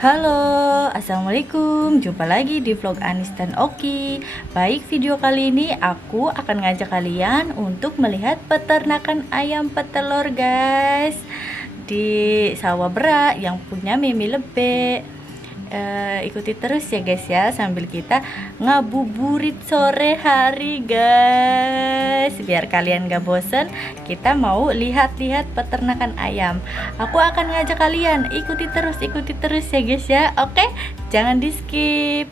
Halo, assalamualaikum. Jumpa lagi di vlog Anis dan Oki. Baik, video kali ini aku akan ngajak kalian untuk melihat peternakan ayam petelur, guys, di sawah berak yang punya Mimi Lebe. Ikuti terus ya guys ya, sambil kita ngabuburit sore hari guys, biar kalian gak bosen. Kita mau lihat-lihat peternakan ayam. Aku akan ngajak kalian ikuti terus ya guys ya. Oke, jangan di skip.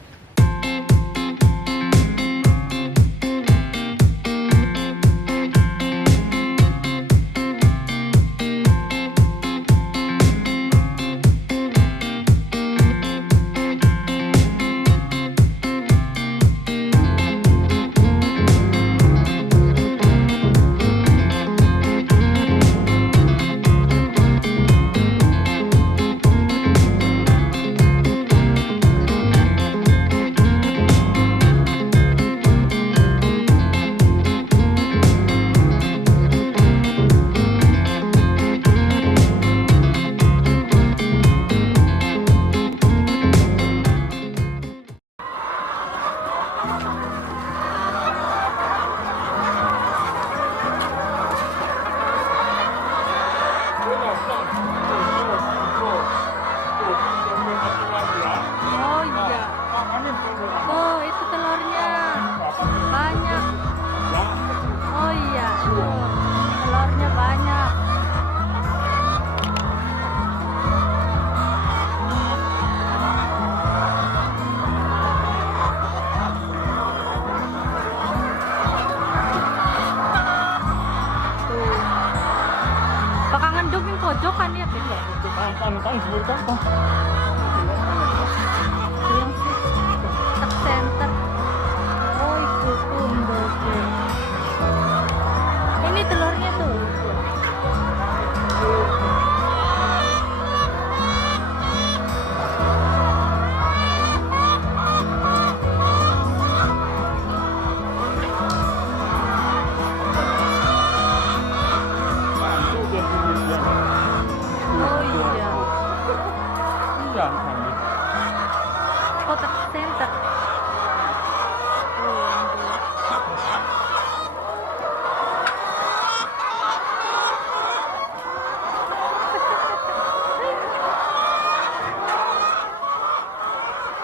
Oh iya, tuh itu telurnya banyak. Oh iya, tuh telurnya banyak. Tuh, pakangan dogeng pojokan ya, Ben ya. Belum sih, tak center. Oh itu tuh dogeng. Ini telurnya tuh. Oh iya, kotak center.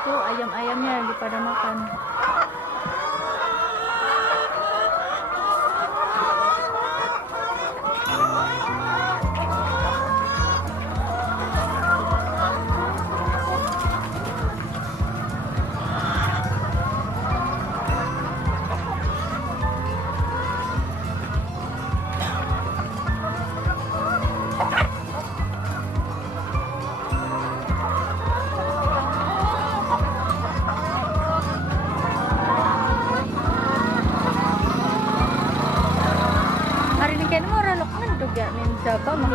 Tuh ayam-ayamnya lagi pada makan. Hari ini kayaknya mau relok ngendog ya, nih siapa mah?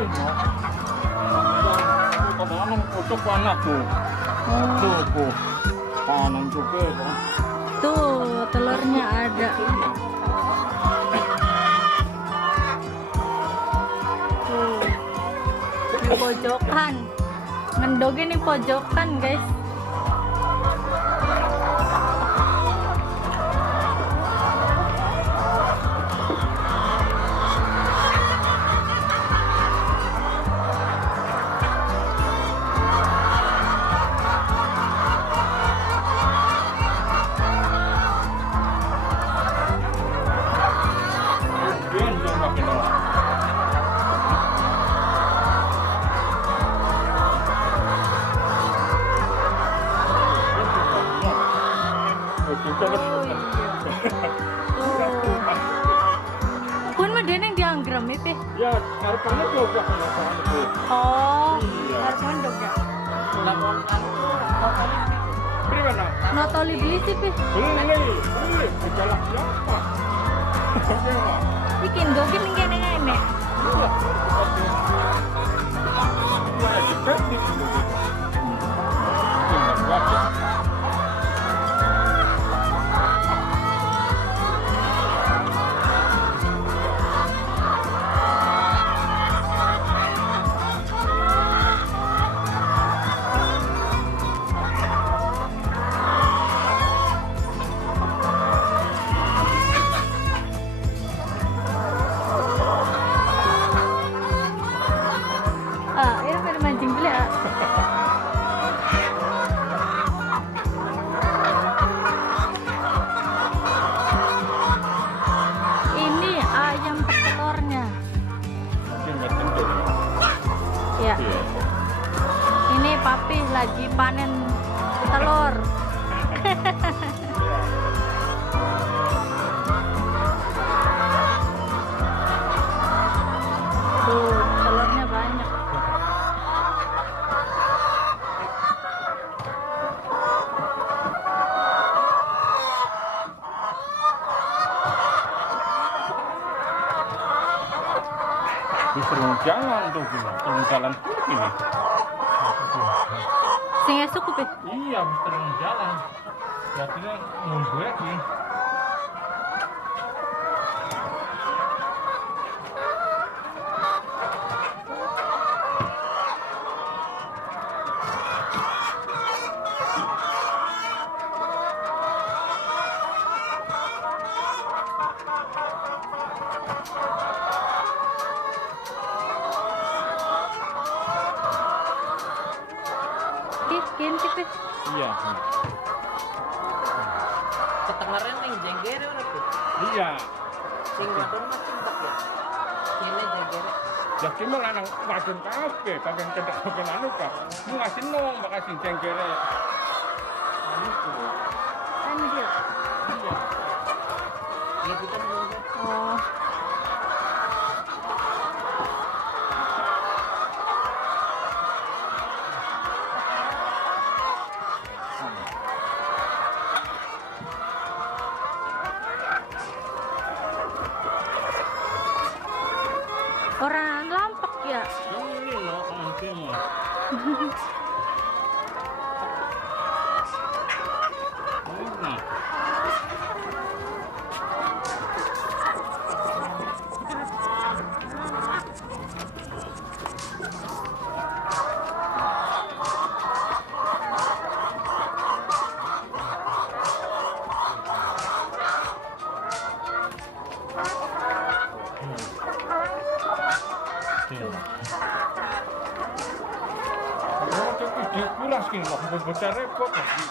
Kadang-kadang pucuk banyak tuh. Tuh, panen juga kan. Tuh telurnya ada. Tuh di pojokan, ngendognya nih pojokan guys. Kemudian yang makin lama. Oh iya. Tuh. Pun mah deneng dianggrem itu. Ya, harapannya juga kenyataan itu. Oh, Iya. harapan dong ya. Bagaimana? Notoli beli sih pi. Beli, gejala siapa? Bagaimana? Bikin dogin yang nenek. Iya. Gimana di teknik? Tinggal baca. Rapih lagi panen telur. Tuh, telurnya banyak. Disuruh jalan tuh gini, turun jalan ini. Sing esuk kuwi. Iya, turun jalan. Jadinya nunggu lagi. Kian tipis. Iya. Ketengaran ning jenggere ora tuh. Iya. Sing wadon mah cimbak ya. Kene jenggere. Ya cuma lanang wadon kabeh, bagian cedek bagian anu kak. Mu ngasih nong, makasih cengkere. Anu tuh. Anu dia. Iya. Ya kita nunggu. Oh. Orang lampak ya. Ini loh, mungkin mah. Nah. Oh, tapi dikulas gini loh, bocah repot lagi.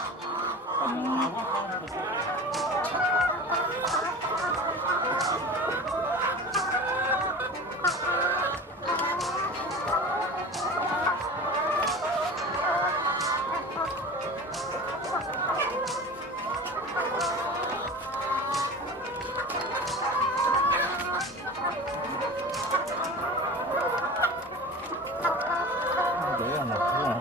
Udah anak buah.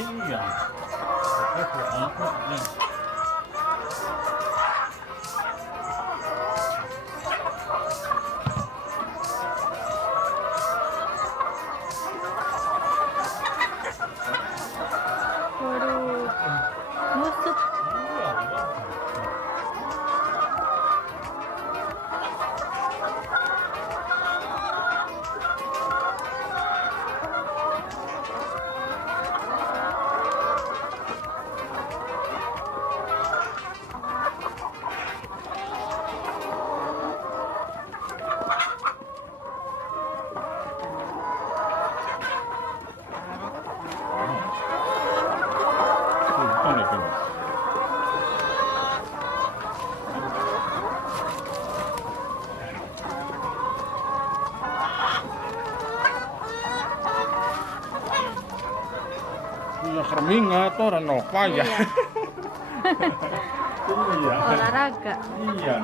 Iya. Oke, angkut nih. Waduh. Nusuk. Iya, iya. Sultan itu. Iya, kermingat orang nova ya. Iya. Iya. Olahraga. Iya,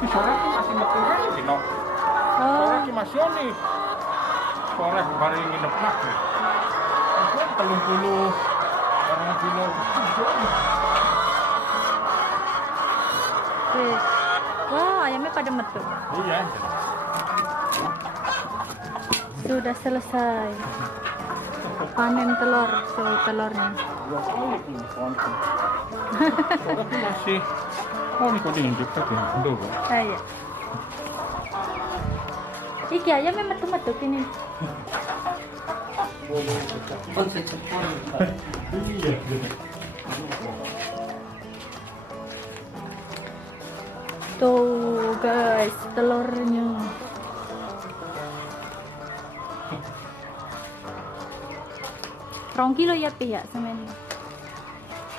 Tapi sore ki masih metu ae ki no. Sore ki masih oni. Sore bareng nginep nak. Aku 30 orang kilo. Wah, ayamnya pada metu. Iya. Sudah selesai panen telur, telurnya. 2 kali pun konten. Sore ki masih ini kok diinjek ya. Aduh. Iya. Iki ayamnya metu-metu ini. Iya. Tuh guys, telurnya. Rong kilo ya pihak semen.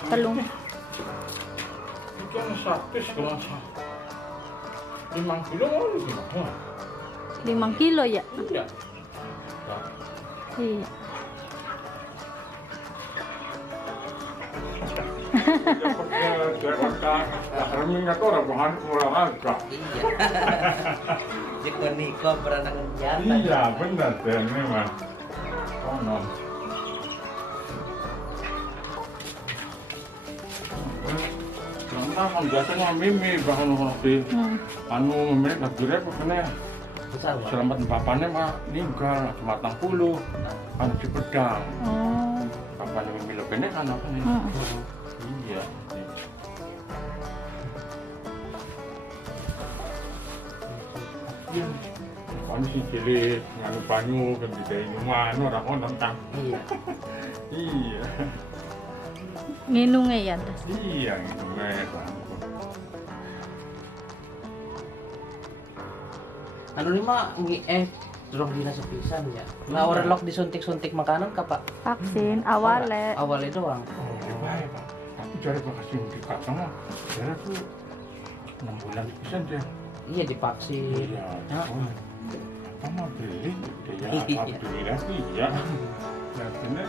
Telung. Ikan sapis kalau 5 kilo mau gimana? 5 kilo ya? Iya. Iya. Remingnya tuh orang bahan olahraga. Iya. Jika nikah beranangan jantan. Iya benar deh ini mah. Oh no. Kan biasanya mimi bahkan di anu mimi akhirnya pokoknya Besar Pak. selamat bapaknya mah ninggal sematang puluh anu di pedang. Oh. Bapaknya mimi lebih nih anaknya. Iya. Kan si cilik nganu banyu kan di minuman orang orang kan. Iya. Iya. Nginungnya ya tas. Iya gitu mereka. Anu ni mah durung dina sepisan ya. Nah orang lok disuntik-suntik makanan ka Pak? Vaksin awalnya. Awalnya doang. Oh, baik Pak. Tapi cari vaksin di kacang mah, saya tuh 6 bulan sepisan dia. Iya divaksin. Iya. Heeh. Apa mau beli? Ya, Iya. alhamdulillah iya. Artinya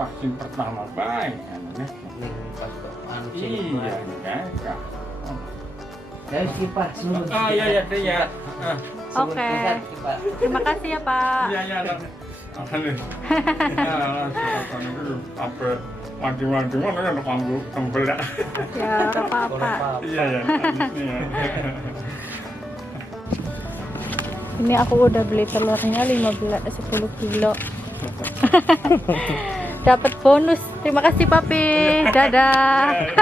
vaksin pertama baik, anaknya. Ning pas anu Iya, kan? Ya wis ki Pak, suruh. Ah iya iya deh ya. Oke. Terima kasih ya Pak. Iya iya dong. Alhamdulillah. Itu sampai mati-mati mana kan kamu tembel ya. Ya, ora apa-apa. Iya ya. Iya. Ini aku udah beli telurnya 10 kilo. Dapat bonus. Terima kasih Papi. Dadah.